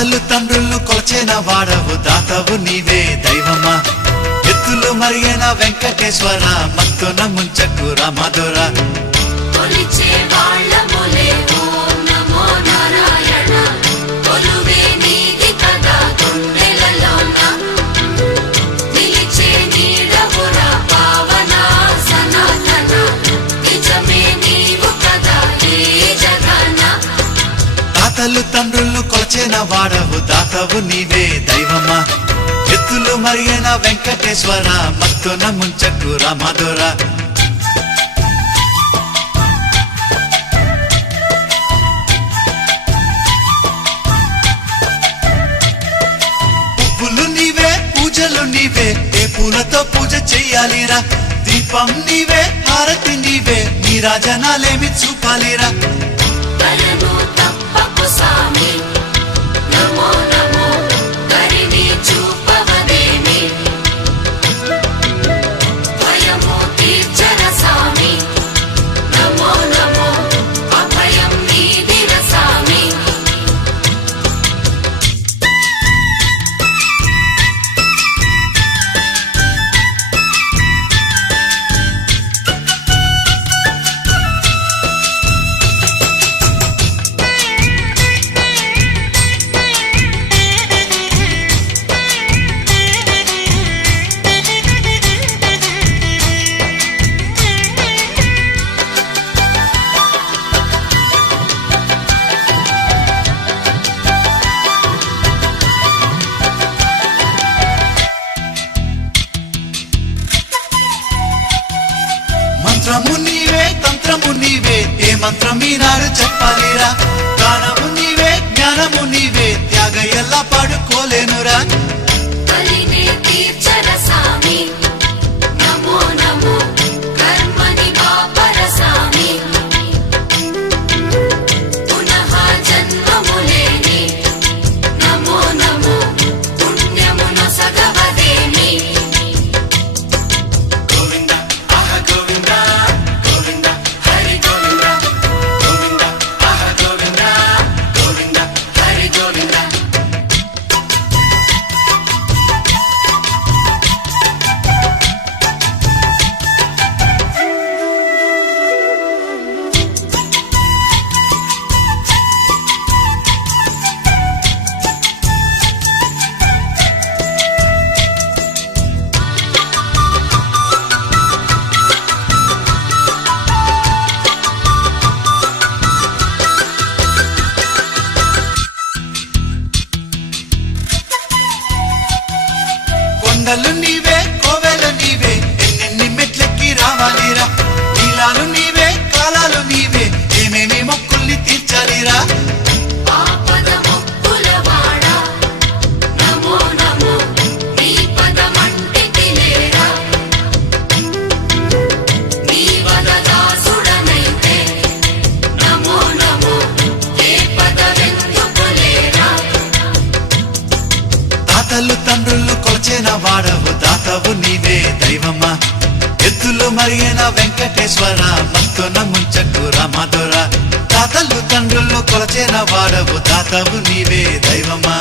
తాతలు తండ్రులు కొలచిన వాడవు దాతవు నీవే దైవమా ఎత్తులు మరిగిన వెంకటేశ్వర మత్తున ముంచకు రామధుర కొలిచే వాళ్ళములే ఓం నమో నారాయణ కొలువే నీది కదా గుండెలలోన నిలిచే నీడవురా పావన సనాతన నిజమే నీవు కదా ఈ జగన తాతలు తండ్రులు కొలచిన వాడవు దాతవు నీవే దైవమా ఎత్తులు మరిగిన వెంకటేశ్వర మత్తున ముంచకు రామధుర పువ్వులు నీవే పూజలు నీవే ఏ పూలతో పూజ చెయ్యాలిరా దీపం నీవే హారతి నీవే నీ రాజనాలేమి చూపాలిరా కలను తప్పకు సామి నమో నమో కరిని చూపవదేమి భయము తీర్చర సామి నమో నమో అభయం నీదిర సామి మంత్రము నీవే తంత్రము నీవే ఏ మంత్రం ఈనాడు చెప్పాలిరా గానము నీవే జ్ఞానము నీవే త్యాగ ఎలా పాడుకోలేనురా కలిని తీర్చర సామి నమో నమో కర్మని పాపర సామి పునః జన్మములేని నమో నమో పుణ్యమున సగవదేమి గోవింద ఆహ గోవింద గోవింద హరి గోవింద గోవింద ఆహ గోవింద గోవింద హరి గోవింద కొండలు నీవే కోవెలు నీవే ఎన్నెన్ని మెట్లెక్కి రావాలిరా నీలాలు నీవే కాలాలు నీవే ఏమేమి మొక్కుల్ని తీర్చాలిరా ఆపద మొక్కులవాడ నమో నమో నీ పదమంటి తిలేరా నీ వదదాసుడనైతే నమో నమో ఏ పదవెందుకులేరా తాతలు తండ్రులు కొలచిన వాడవు దాతవు నీవే దైవమా ఎత్తులు మరిగిన వెంకటేశ్వర మత్తున ముంచకు రామధుర తాతలు తండ్రులు కొలచిన వాడవు దాతవు నీవే దైవమా